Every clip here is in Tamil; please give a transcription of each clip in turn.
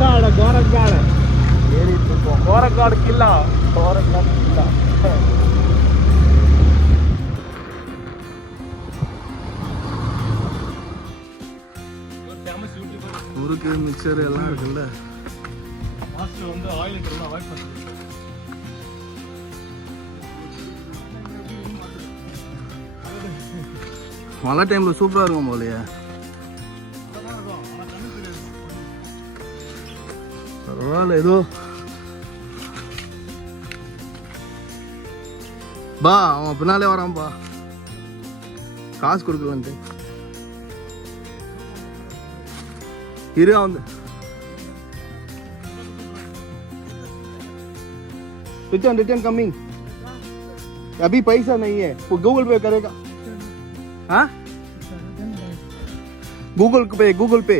கோரக்காடு ஏறிட்டு இருக்கோம். கோரக்காடு கில்லா, கோரக்காடு கில்லா. முறுக்கு மிக்சர் எல்லாம் இருக்குல்ல. மாஸ்டர் வந்து ஆயில் அவாய்ட் பண்ணுறது. மழை டைம்ல சூப்பரா இருக்கும் போலையே. பரவாயில்ல ஏதோ. பா அவன் பின்னாலே வரான்பா, காசு கொடுக்கலன்ட்டு. இரு வந்து रिटर्न कमिंग. अभी पैसा नहीं है, वो गूगल पे करेगा. हाँ गूगल पे, गूगल पे.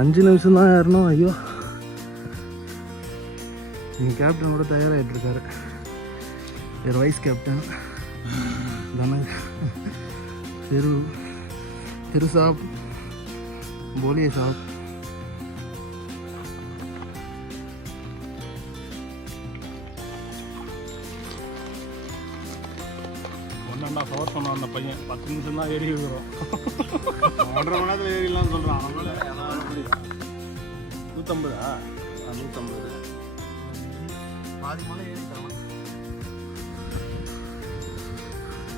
அஞ்சு நிமிஷம் தான் ஏறணும். ஐயோ, எங்கள் கேப்டன் கூட தயாராகிட்டு இருக்காரு. வேறு வைஸ் கேப்டன் தானே. திரு சாப் போலியே சாப். ஒன்றா கவர் பண்ண அந்த பையன் 10 நிமிஷம் தான் ஏறி இருக்கிறோம். 1.5 மணி நேரத்தில் ஏறிடலாம்னு சொல்கிறான். 150. 150 பாதி மலை ஏறிக்கலாம்.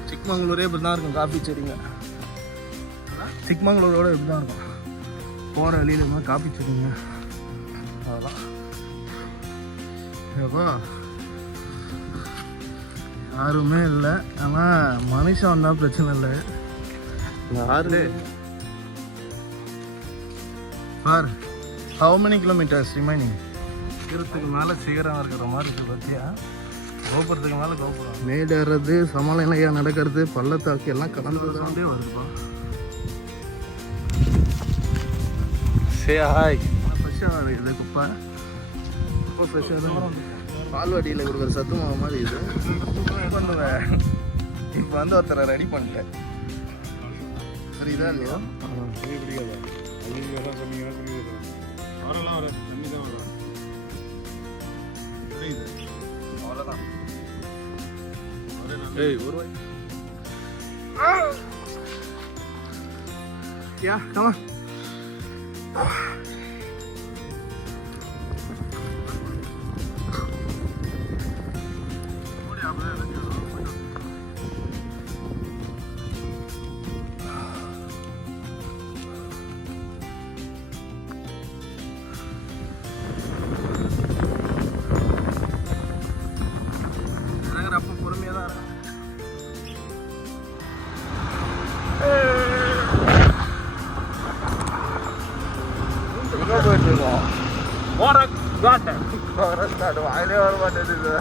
சிக்மங்களூரே இப்படி தான் இருக்கும் காஃபி செடிங்க. சிக்மங்களூரோட இப்படி தான் இருக்கும். போகிற வழியில் இருந்தால் காஃபி செடிங்க. அதெல்லாம் எப்பா யாருமே இல்லை. ஆனால் மனுஷன் வந்தால் பிரச்சனை இல்லை. யாரு பார் how many kilometers remaining? இருபத்துக்கு மேலே சிகரம் இருக்கிற மாதிரி இருக்குது பார்த்தியா. கோபுரத்துக்கு மேலே கோபுரம். மேடு ஏறுறது, சமாளியா நடக்கிறது, பள்ளத்தாக்கு எல்லாம் கலந்து தாண்டே வருதுப்பா. Say hi. ஃப்ரெஷ்ஷாக இருக்குது குப்பை. ரொம்ப ஃப்ரெஷ்ஷாக தான். பால்வாடியில் கொடுக்குற சத்து மாவு மாதிரி இது பண்ணுவேன். இப்போ வந்து ஒருத்தரை ரெடி பண்ணிட்டேன். சரி இதான் இல்லையா? பிடிக்காதா? தான் சொன்னீங்கன்னா புரியுது. வரலாம் வர தண்ணி தான் வரும். அவ்வளோதான். ஏய் ஒரு வாய். யா come on. அப்போ பொறுமையாக தான் இருக்கும். போயிட்டு இருக்கோம். கோரக்காடு வாயிலே வர மாட்டேங்குது.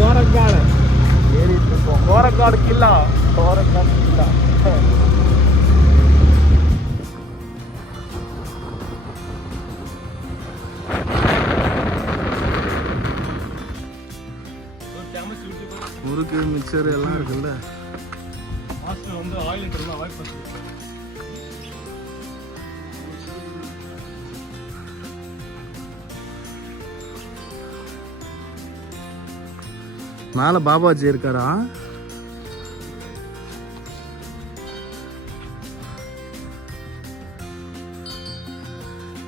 கோரக்காடு ஏறிட்டு இருக்கோம். கோரக்காடு கில்லா, கோரக்காடு கில்லா. முறுக்கு மிக்சர் எல்லாம் இருக்குல்ல. மாஸ்டர் வந்து ஆயில் அவாய்ட் பண்ணுறது. மேலே பாபாஜி இருக்காரா?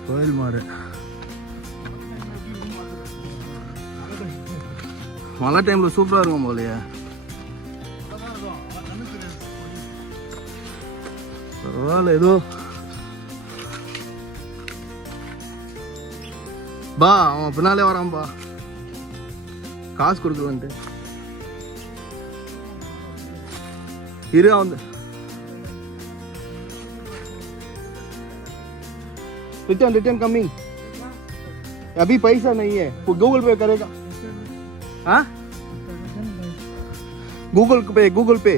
கோயில் மாடு. மழை டைம்ல சூப்பரா இருக்கும் போலையே. பரவாயில்ல ஏதோ. பா அவன் பின்னாலே வரான்பா காசு கொடுக்குறவன்ட்டு இரு அவன் रिटर्न कमिंग अभी पैसा नहीं है वो गूगल पे करेगा हाँ गूगल पे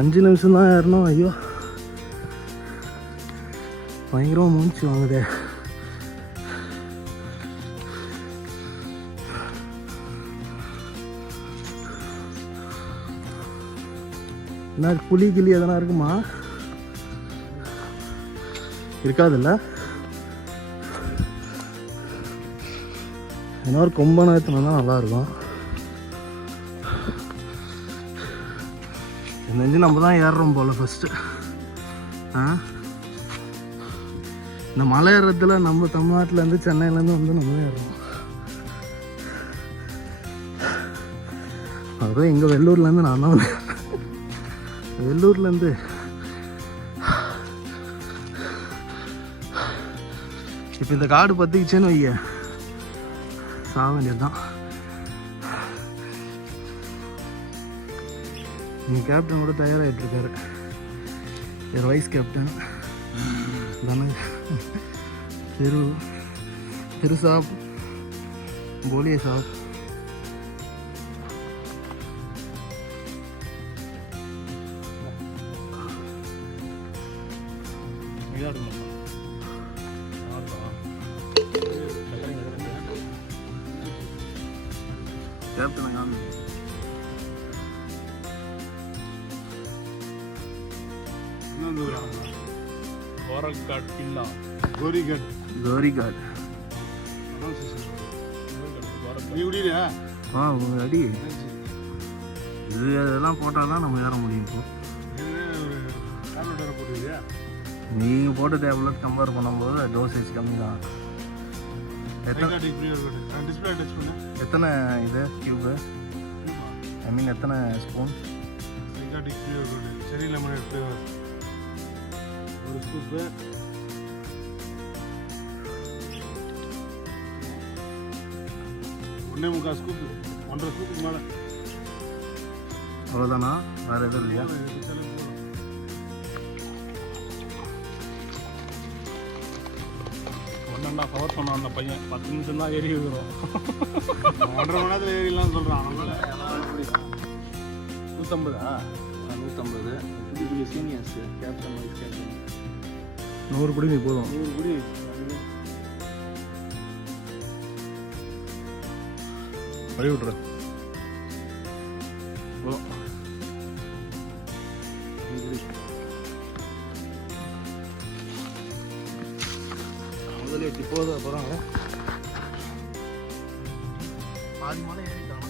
அஞ்சு நிமிஷம் தான் ஏறணும். ஐயோ பயங்கரமாக மூச்சு வாங்குதே. என்ன புலி கிளி எதனா இருக்குமா? இருக்காதுல்ல. ஏன்னா ஒரு கொம்பனா எடுத்துனா நல்லாயிருக்கும். நெஞ்சு நம்ம தான் ஏறுறோம் போல் ஃபஸ்ட்டு. இந்த மலை ஏறுறதுல நம்ம தமிழ்நாட்டிலேருந்து சென்னையிலேருந்து வந்து நம்ம தான் ஏறுறோம். அதுவும் எங்கள் வெள்ளூர்லேருந்து நான் தான் வந்து வெள்ளூர்லேருந்து இப்போ இந்த காடு பற்றிக்கிச்சேன்னு வைய சாக வேண்டியது தான். எங்கள் கேப்டன் கூட தயாராகிட்டுருக்காரு. என் வைஸ் கேப்டன் தானே திரு சாப் போலியே சாப். கேப்டன் காமி கோரிகாட் அடி இது அதெல்லாம் போட்டால் தான் நம்ம ஏற முடியும். இப்போ நீங்கள் போட்ட டேப்லெட் கம்பேர் பண்ணும்போது டோசேஜ் கம்மி தான். எத்தனை இது கியூபு ஐ மீன் எத்தனை ஸ்பூன்? சரி லெமன் எடுத்து ஒரு ஸ்கூப்பு, ஒன்றே முக்கால் ஸ்கூப்பு, 1.5 ஸ்கூப்புக்கு மேலே. அவ்வளோதானா? வேறு எதுவும் இல்லையா? ஒன்றா கவர் பண்ணான் அந்த பையன். 10 நிமிஷம் தான் ஏறி இருக்கிறோம். 1.5 மணி நேரத்தில் ஏறிடலாம்னு சொல்கிறான். 150 150 சீனியர்ஸ் கேப்டன் வைஸ் கேப்டன் 100 குடி நீ போதும். 100 குடி வழி விட்ற முதல்ல எட்டி போகுது. அப்புறம் பாதி மலை ஏறிட்டான்.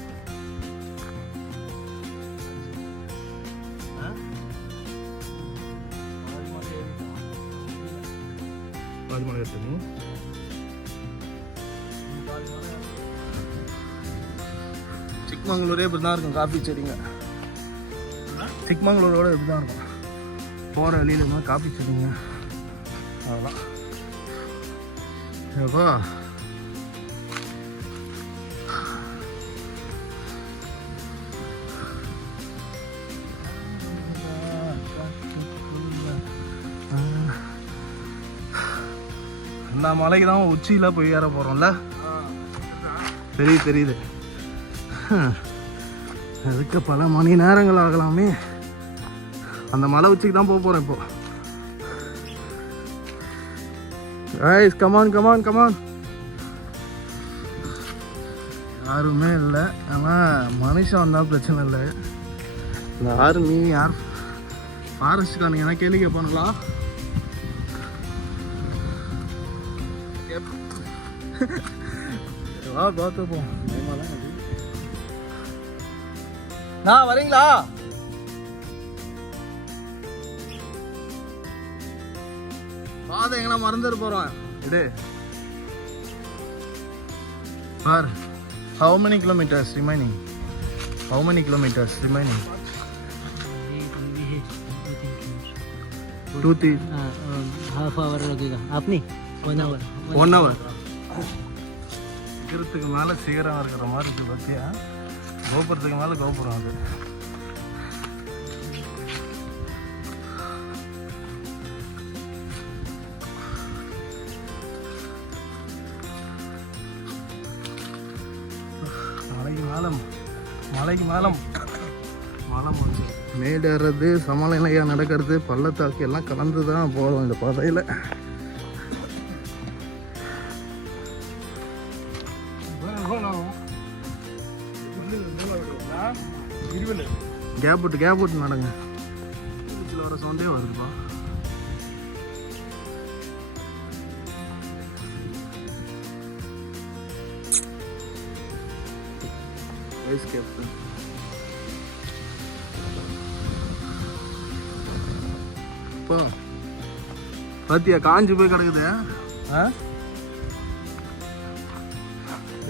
பாதி மலை ஏற்றணும். சிக்மங்களூரே இப்படி தான் இருக்கும். காஃபி செடிங்க சிக்மங்களூரோட இப்படி தான் இருக்கும். போகிற வழியில் இருந்தால் காஃபி செடிங்க அதெல்லாம். எப்பா அந்த மலைக்கு தான் உச்சியில் போய் ஏற போகிறோம்ல. தெரியுது. அதுக்கு பல மணி நேரங்கள் ஆகலாமே. அந்த மலை உச்சிக்கு தான் போக போகிறேன் இப்போ. guys கமான் யாருமே இல்லை. ஆனால் மனுஷன் வந்தால் பிரச்சனை இல்லை. இந்த ஆர்மி யார் ஃபாரஸ்ட்காரங்க என்ன கேள்வி கேட்பானுங்களா? வா பார்த்துப்போம். வரீங்களா? பாதை எங்கன்னா மறந்துட்டு போகிறோம் இது பார். How many kilometers remaining? How many kilometers remaining? 2-3 half hour लगेगा. आपने 1 आवर. 1 hour. சிகரத்துக்கு மேலே சிகரம் இருக்கிற மாதிரி இருக்குது பார்த்தியா? கோபுரத்துக்கு மேலே கோபுரம் அது. மலைக்கு மேலே மலை மேடேறது சமநிலையா நடக்கிறது பள்ளத்தாக்கு எல்லாம் கலந்து தான் போகிறோம் இந்த பாதையில். கேப் விட்டு நடங்க. பீச்சில் வர சவுண்டே வருதுப்பா. ஐஸ் கேப் பாத்தியா காஞ்சி போய் கிடக்குது.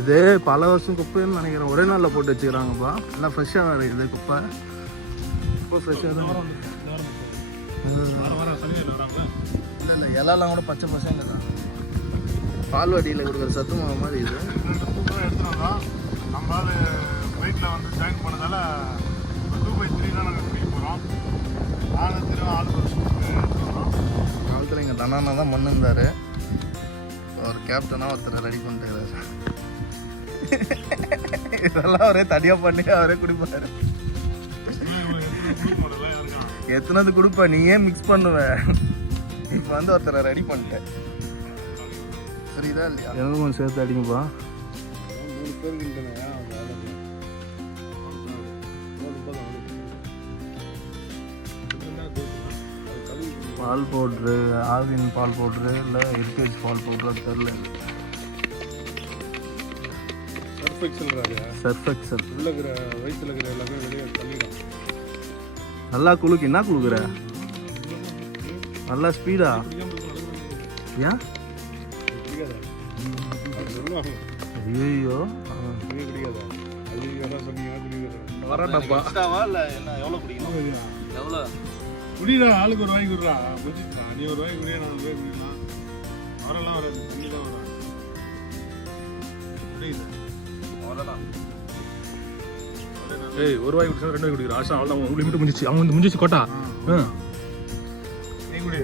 இது பல வருஷம் குப்பைன்னு நினைக்கிறேன். ஒரே நாளில் போட்டு வச்சுக்கிறாங்கப்பா. எல்லாம் ஃப்ரெஷ்ஷாக இருக்குது குப்பை. இப்போ ஃப்ரெஷ்ஷாக தான். இல்லை இலெல்லாம் கூட பச்சை பசங்க தான். பால்வாடியில் கொடுக்குற சத்து மாவு மாதிரி இது. நம்மளால பைக்கில் வந்து ஜாயின் பண்ணதால 2/3 தான் நாங்கள் குடிக்க போகிறோம். நாங்கள் திரும்ப ஆளுக்கு ஒரு சூப்பு எடுத்துக்கிறோம். காலத்தில் எங்கள் தனானா தான் மண் இருந்தார். ஒரு கேப்டனாக ஒருத்தர் ரெடி பண்ணிட்டு இதெல்லாம் அவரே தனியாக பண்ணி அவரே குடிப்பார். எத்தனாவது கொடுப்ப நீ ஏன் மிக்ஸ் பண்ணுவ? இப்போ வந்து ஒருத்தரை ரெடி பண்ணிட்டேன். சரிதா இல்லையா? எனக்கு கொஞ்சம் சேர்த்து அடிங்கப்பா. 3 பேருக்கு பால் பவுட்ரு, ஆவின் பால் பவுட்ரு, இல்லை ஹெரிட்டேஜ் பால் பவுட்ரு அது தெரில. சர்ஃபெக்சல் உள்ள இருக்கிற வயிற்றுல இருக்கிற எல்லாமே வெளியே தள்ளிடும். நல்லா குளுக்கு என்ன குளுக்குற? நல்லா ஸ்பீடா? ஏன்? ஐயோ வரட்டப்பா. இல்லை என்ன எவ்வளோ குடிக்கணும்? எவ்வளோ குடிடா? ஆளுக்கு ஒரு வாங்கி குடுறா. முடிச்சுட்டா நீ ஒரு வாங்கி குடியா, நான் போய் குடிக்கலாம். வரலாம் வராது, தண்ணி தான் வரும். புரியுது? அவ்வளோதான். ஏய், ஒரு வாய் குடிச்சா 2 வாய் குடிக்கிற ஆஷா. அவ்வளோ உங்களுக்கு லிமிட் முடிஞ்சிச்சு. அவன் வந்து முடிஞ்சிச்சு கோட்டா. நீ குடி.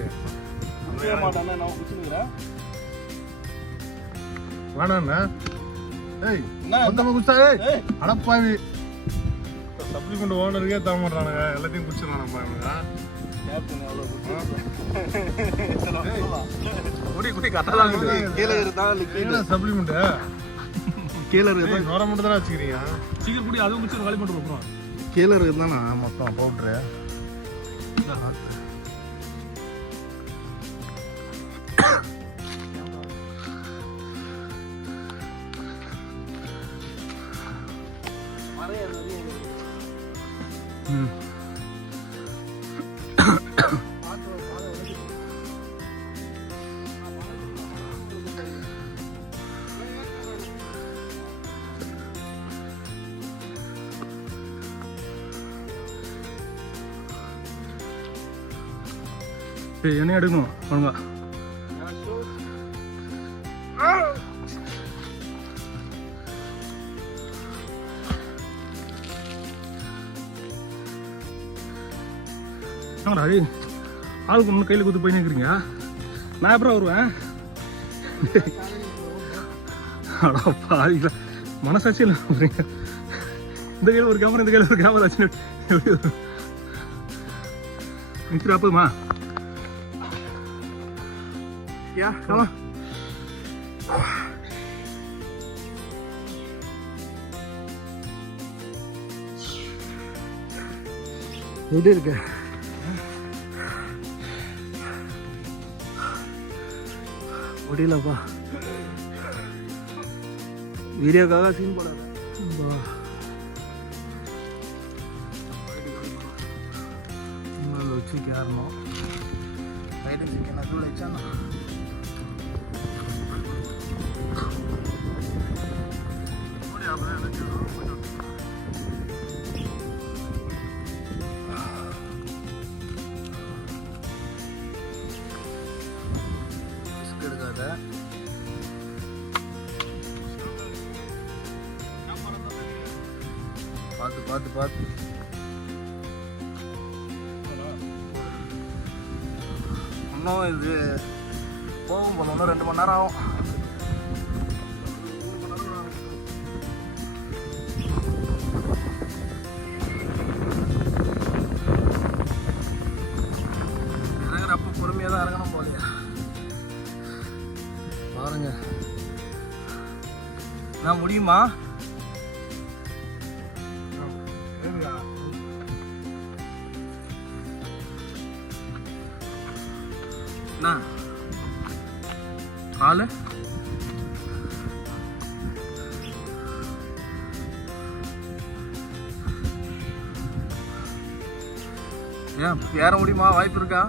மாட்டானே நான் குடிச்சுக்கிறேன். வேணாண்ணா. ஏய் என்ன குடிச்சா? ஏய் அடப்பாவி. சப்ளிமெண்ட் ஓனருக்கே தர மாட்டானுங்க. எல்லாத்தையும் குடிச்சிடறானப்பா இவனுங்க. குடி கரெக்டாக கீழே இருந்தா சப்ளிமெண்ட் கீழே இருக்குது. நோரை மட்டும் தானே வச்சுக்கிறீங்க. சீக்கிரம் குடி, அதுவும் குடிச்சு வேலை பண்ணிட்டு போகிறோம். கீழே இருக்குது தானே மொத்தம் பவுட்ரு. எண்ணெய் எடுக்கணும் ஒழுங்கா. அடே ஆளுக்கு ஒன்று கையில் கொடுத்து போய் நிற்கிறீங்க. நான் எப்பறம் வருவேன்? அடப்பா மனசாட்சி இல்லை. இந்த கையில் ஒரு கேமரா, இந்த கையில் ஒரு கேமரா ஆச்சு. நிற்கிற அப்போதுமா? Yeah, come on. எப்படி இருக்கு? முடியலப்பா. வீடியோக்காக சீன் போடாத. உச்சிக்கு ஏறணும். ரைடு சிக்கன் அது வச்சானா ரிஸ்க் எடுக்காத. பார்த்து பார்த்து பார்த்து இன்னும் இது போகும் போல இன்னும் 2 மணி நேரம் ஆகும். இறங்குறப்ப பொறுமையாக தான் இறங்கணும் போலையா பாருங்க. நான் முடியுமா? என்ன காலு ஏன் ஏற முடியுமா? வாய்ப்பு இருக்கா?